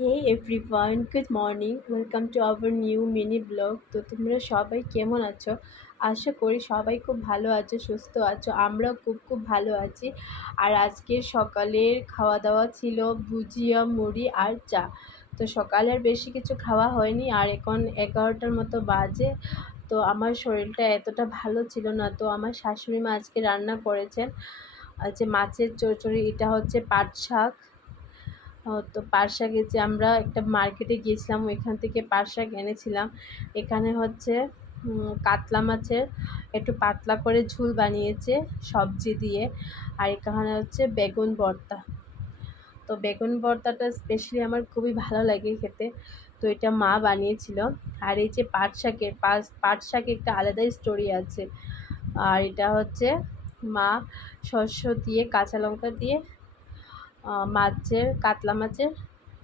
Hey everyone good morning welcome to our new mini blog তো তোমরা সবাই কেমন আছো? আশা করি সবাই খুব ভালো আছো, সুস্থ আছো। আমরাও খুব খুব ভালো আছি। আর আজকের সকালের খাওয়া দাওয়া ছিল ভুজিয়া, মুড়ি আর চা। তো সকালের বেশি কিছু খাওয়া হয়নি। আর এখন এগারোটার মতো বাজে। তো আমার শরীরটা এতটা ভালো ছিল না। তো আমার শাশুড়ি মা আজকে রান্না করেছেন। যে মাছের চচ্চড়ি, এটা হচ্ছে পাট শাক। তো শাক যে আমরা একটা মার্কেটে গিয়েছিলাম, ওইখান থেকে পাট শাক এনেছিলাম। এখানে হচ্ছে কাতলা মাছের একটু পাতলা করে ঝুল বানিয়েছে সবজি দিয়ে। আর এখানে হচ্ছে বেগুন ভর্তা। তো বেগুন ভর্তাটা স্পেশালি আমার খুবই ভালো লাগে খেতে। তো এটা মা বানিয়েছিল। আর এই যে পাট শাকের পাট শাকের একটা আলাদাই স্টোরি আছে। আর এটা হচ্ছে মা শস্য দিয়ে, কাঁচা লঙ্কা দিয়ে মাছের, কাতলা মাছের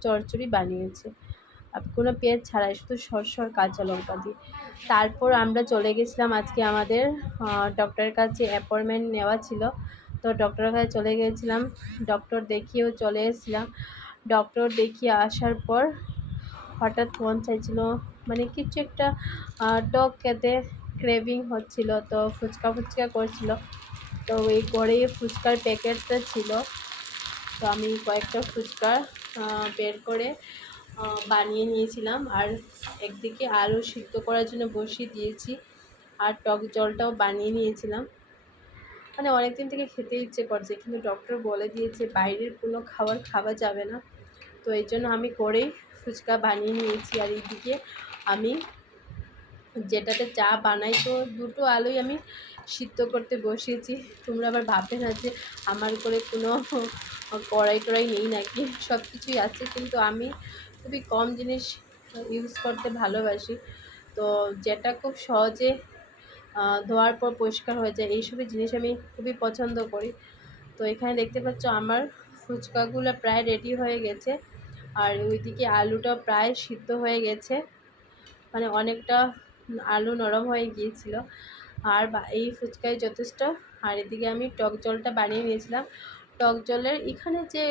চচ্চড়ি বানিয়েছে। কোনো পেঁয়াজ ছাড়াই, শুধু সরষর কাঁচা লঙ্কা দিয়ে। তারপর আমরা চলে গেছিলাম আজকে আমাদের ডক্টরের কাছে অ্যাপয়েন্টমেন্ট নেওয়া ছিল। তো ডক্টরের কাছে চলে গিয়েছিলাম ডক্টর দেখিয়েও চলে এসেছিলাম। ডক্টর দেখিয়ে আসার পর হঠাৎ মন চাইছিল মানে কিছু একটা টক খেতে ক্রেভিং হচ্ছিল। তো ফুচকা ফুচকা করছিল। তো ওই করে ফুচকার প্যাকেটটা ছিল। তো আমি কয়েকটা ফুচকা বের করে বানিয়ে নিয়েছিলাম। আর একদিকে আলু সিদ্ধ করার জন্য বসিয়ে দিয়েছি আর টক জলটাও বানিয়ে নিয়েছিলাম। মানে অনেক দিন থেকে খেতে ইচ্ছে করছে, কিন্তু ডক্টর বলে দিয়েছে বাইরের কোনো খাবার খাওয়া যাবে না। তো এই জন্য আমি করেই ফুচকা বানিয়ে নিয়েছি। আর এইদিকে আমি যেটাতে চা বানাই, তো দুটো আলুই আমি সিদ্ধ করতে বসিয়েছি। তোমরা আবার ভাববে না যে আমার করে কোনো কড়াই টড়াই নেই নাকি? সব কিছুই আছে, কিন্তু আমি খুবই কম জিনিস ইউজ করতে ভালোবাসি। তো যেটা খুব সহজে ধোয়ার পর পরিষ্কার হয়ে যায়, এইসবই জিনিস আমি খুবই পছন্দ করি। তো এখানে দেখতে পাচ্ছ আমার ফুচকাগুলো প্রায় রেডি হয়ে গেছে, আর ওইদিকে আলুটা প্রায় সিদ্ধ হয়ে গেছে। মানে অনেকটা আলু নরম হয়ে গিয়েছিল। আর এই ফুচকায় যথেষ্ট আর এদিকে আমি টক জলটা বানিয়ে নিয়েছিলাম। টক জলের এখানে যে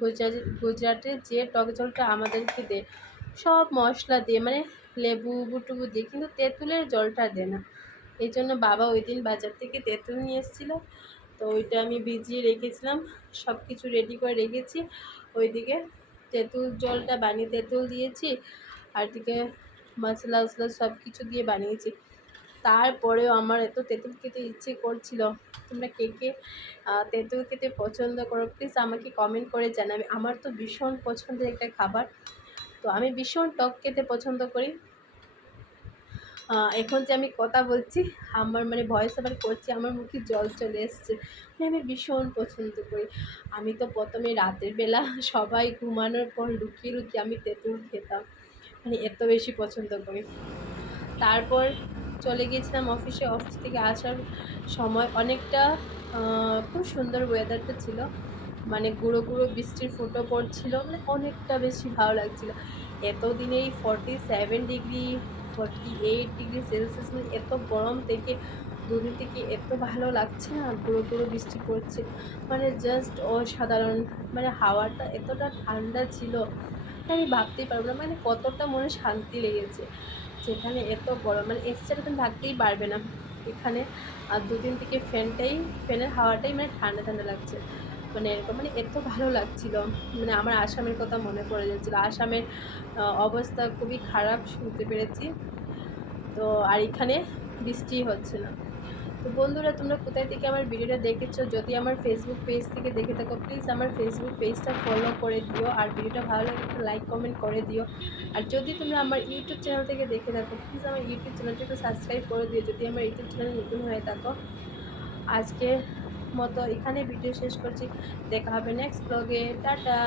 গুজরাট গুজরাটের যে টক জলটা আমাদেরকে দেয়, সব মশলা দিয়ে মানে লেবু বুটুবু দিয়ে, কিন্তু তেঁতুলের জলটা দেয় না। এই জন্য বাবা ওই দিন বাজার থেকে তেঁতুল নিয়ে এসেছিল। তো ওইটা আমি ভিজিয়ে রেখেছিলাম সব কিছু রেডি করে রেখেছি। ওইদিকে তেঁতুল জলটা বানিয়ে, তেঁতুল দিয়েছি। আর দিকে মশলা উশলা সব কিছু দিয়ে বানিয়েছি। তারপরেও আমার এত তেঁতুল খেতে ইচ্ছে করছিল। তোমরা কে কে তেঁতুল খেতে পছন্দ করো প্লিজ আমাকে কমেন্ট করে জানাবে। আমার তো ভীষণ পছন্দের একটা খাবার। তো আমি ভীষণ টক খেতে পছন্দ করি। এখন যে আমি কথা বলছি, আমার মানে ভয়েস আবার করছি, আমার মুখে জল চলে এসছে। মানে আমি ভীষণ পছন্দ করি। আমি তো প্রথমে রাতের বেলা সবাই ঘুমানোর পর লুকিয়ে লুকিয়ে আমি তেঁতুল খেতাম। মানে এত বেশি পছন্দ করি। তারপর চলে গিয়েছিলাম অফিসে অফিস থেকে আসার সময় অনেকটা খুব সুন্দর ওয়েদারটা ছিল। মানে গুঁড়ো গুঁড়ো বৃষ্টির ফুটো পড়ছিল। মানে অনেকটা বেশি ভালো লাগছিল। এতদিনেই forty seven degree forty eight degree Celsius মানে এত গরম থেকে দুদিন থেকে এত ভালো লাগছে না? গুঁড়ো গুঁড়ো বৃষ্টি পড়ছে। মানে জাস্ট অসাধারণ। মানে হাওয়াটা এতটা ঠান্ডা ছিল। আমি ভাবতেই পারব না। মানে কতটা মনে শান্তি লেগেছে। যেখানে এত গরম মানে এসি ছাড়া তুমি থাকতেই পারবে না। এখানে আর দুদিন থেকে ফ্যানটাই, ফ্যানের হাওয়াটাই মানে ঠান্ডা ঠান্ডা লাগছে। মানে এরকম মানে এত ভালো লাগছিল। মানে আমার আসামের কথা মনে পড়ে যাচ্ছিল। আসামের অবস্থা খুবই খারাপ শুনতে পেরেছি। তো আর এখানে বৃষ্টি হচ্ছে না। তো বন্ধুরা, তোমরা কোথায় থেকে আমার ভিডিওটা দেখেছ? যদি আমার ফেসবুক পেজ থেকে দেখে থাকো প্লিজ আমার ফেসবুক পেজটা ফলো করে দিও। আর ভিডিওটা ভালো লাগে একটু লাইক কমেন্ট করে দিও। আর যদি তোমরা আমার ইউটিউব চ্যানেল থেকে দেখে থাকো প্লিজ আমার ইউটিউব চ্যানেলটা একটু সাবস্ক্রাইব করে দিও। যদি আমার ইউটিউব চ্যানেল নতুন হয়ে থাকো আজকে মতো এখানে ভিডিও শেষ করছি। দেখা হবে নেক্সট ব্লগে টাটা!